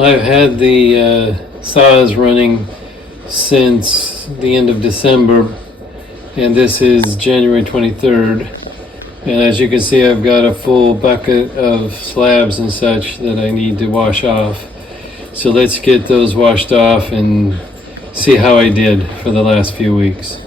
I've had the saws running since the end of December, and this is January 23rd. And as you can see, I've got a full bucket of slabs and such that I need to wash off. So let's get those washed off and see how I did for the last few weeks.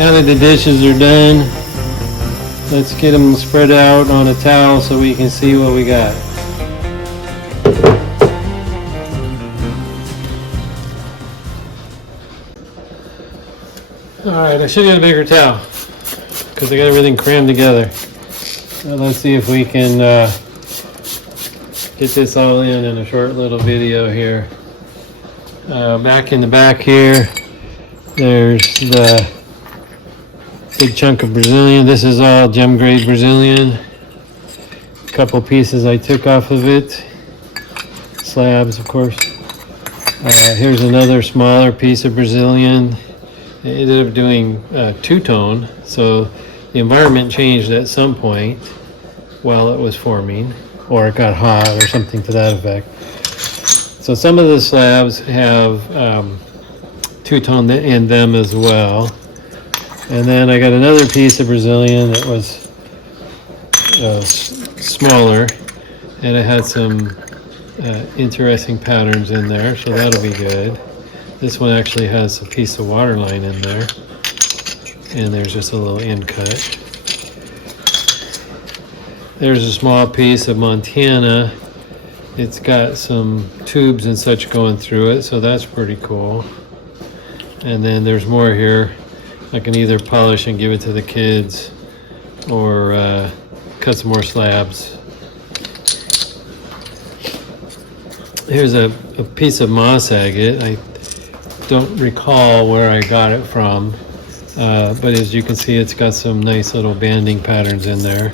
now that the dishes are done, let's get them spread out on a towel so we can see what we got. Alright, I should get a bigger towel because I got everything crammed together. So let's see if we can get this all in a short little video here. Back in the back here, there's the big chunk of Brazilian. This is all gem grade Brazilian. A couple pieces I took off of it. Slabs, of course. Here's another smaller piece of Brazilian. I ended up doing two-tone, so the environment changed at some point while it was forming, or it got hot or something to that effect. So some of the slabs have two-tone in them as well. And then I got another piece of Brazilian that was smaller, and it had some interesting patterns in there, so that'll be good. This one actually has a piece of waterline in there, and there's just a little end cut. There's a small piece of Montana. It's got some tubes and such going through it, so that's pretty cool. And then there's more here. I can either polish and give it to the kids, or cut some more slabs. Here's a piece of moss agate. I don't recall where I got it from, but as you can see, it's got some nice little banding patterns in there,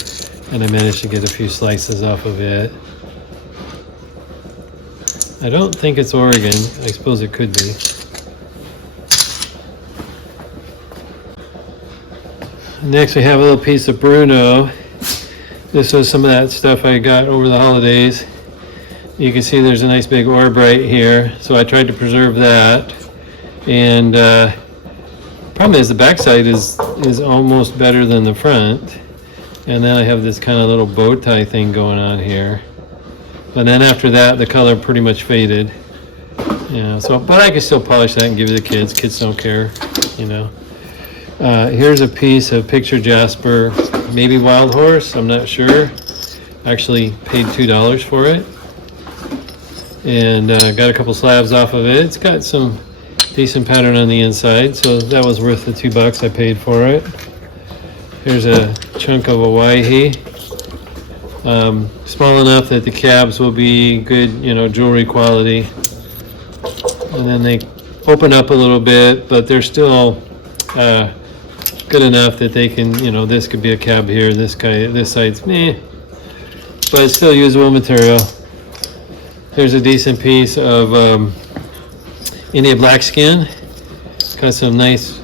and I managed to get a few slices off of it. I don't think it's Oregon. I suppose it could be. Next we have a little piece of Bruno. This was some of that stuff I got over the holidays. You can see there's a nice big orb right here, so I tried to preserve that. And problem is the backside is almost better than the front. And then I have this kind of little bow tie thing going on here. But then after that, the color pretty much faded. Yeah, so, but I can still polish that and give it to the kids. Kids don't care, you know. Here's a piece of picture Jasper, maybe Wild Horse, I'm not sure. Actually paid $2 for it. And got a couple slabs off of it. It's got some decent pattern on the inside, so that was worth the $2 I paid for it. Here's a chunk of Hawaii. Small enough that the cabs will be good, you know, jewelry quality. And then they open up a little bit, but they're still good enough that they can, you know, this could be a cab here, this side's meh, but it's still usable material. There's a decent piece of India black skin. It's got some nice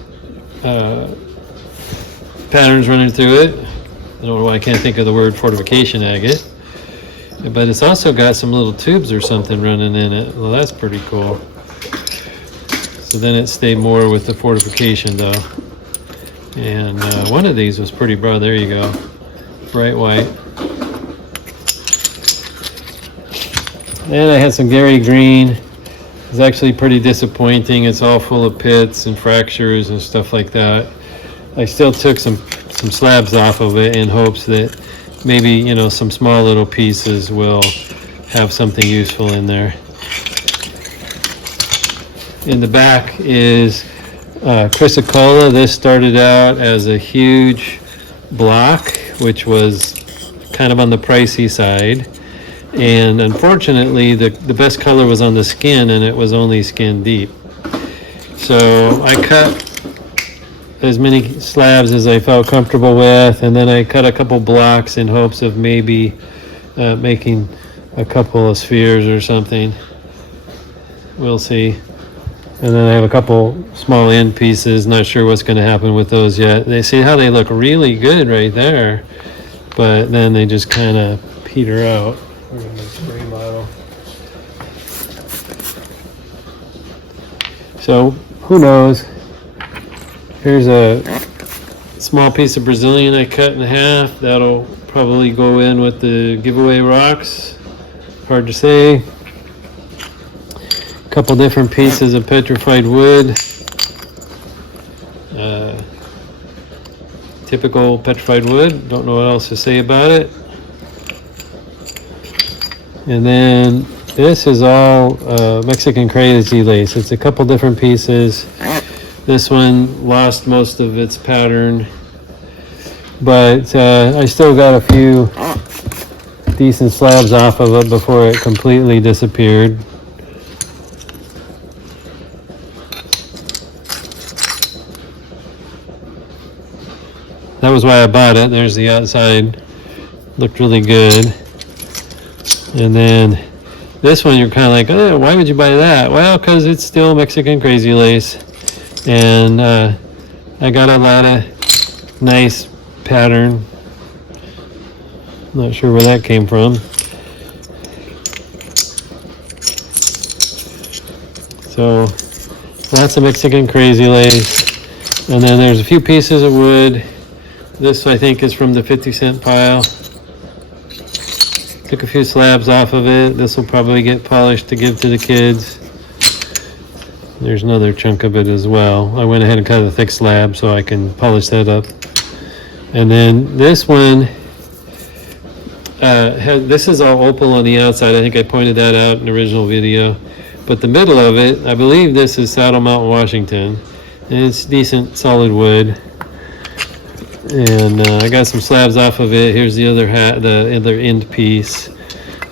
patterns running through it. I don't know why I can't think of the word fortification agate. But it's also got some little tubes or something running in it. Well, that's pretty cool. So then it stayed more with the fortification though. And one of these was pretty broad. There you go. Bright white. And I had some Gary green. It's actually pretty disappointing. It's all full of pits and fractures and stuff like that. I still took some slabs off of it in hopes that maybe, you know, some small little pieces will have something useful in there. In the back is Chrysocolla. This started out as a huge block, which was kind of on the pricey side. And unfortunately, the best color was on the skin, and it was only skin deep. So I cut as many slabs as I felt comfortable with, and then I cut a couple blocks in hopes of maybe making a couple of spheres or something. We'll see. And then I have a couple small end pieces. Not sure what's going to happen with those yet. They see how they look really good right there, but then they just kind of peter out. Spray bottle. So who knows? Here's a small piece of Brazilian I cut in half. That'll probably go in with the giveaway rocks. Hard to say. A couple different pieces of petrified wood. typical petrified wood. Don't know what else to say about it. And then this is all Mexican crazy lace. It's a couple different pieces. This one lost most of its pattern, but I still got a few decent slabs off of it before it completely disappeared. That was why I bought it. There's the outside. Looked really good. And then this one, you're kind of like, oh, why would you buy that? Well, because it's still Mexican crazy lace. And I got a lot of nice pattern. Not sure where that came from. So lots of Mexican crazy lace. And then there's a few pieces of wood. This I think is from the 50-cent pile. Took a few slabs off of it. This will probably get polished to give to the kids. There's another chunk of it as well. I went ahead and cut a thick slab so I can polish that up. And then this one, this is all opal on the outside. I think I pointed that out in the original video. But the middle of it, I believe this is Saddle Mountain, Washington. And it's decent solid wood. And I got some slabs off of it. Here's the other the other end piece,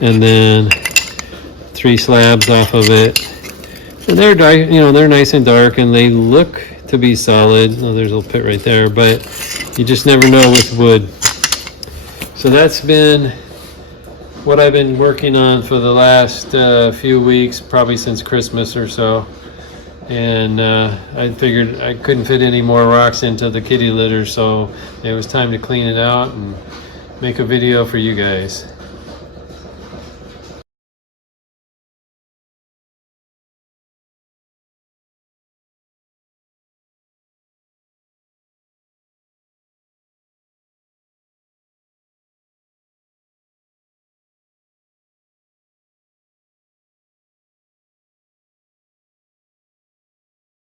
and then 3 slabs off of it. And they're dark, they're nice and dark, and they look to be solid. Oh, there's a little pit right there, but you just never know with wood. So that's been what I've been working on for the last few weeks, probably since Christmas or so. And I figured I couldn't fit any more rocks into the kitty litter, so it was time to clean it out and make a video for you guys.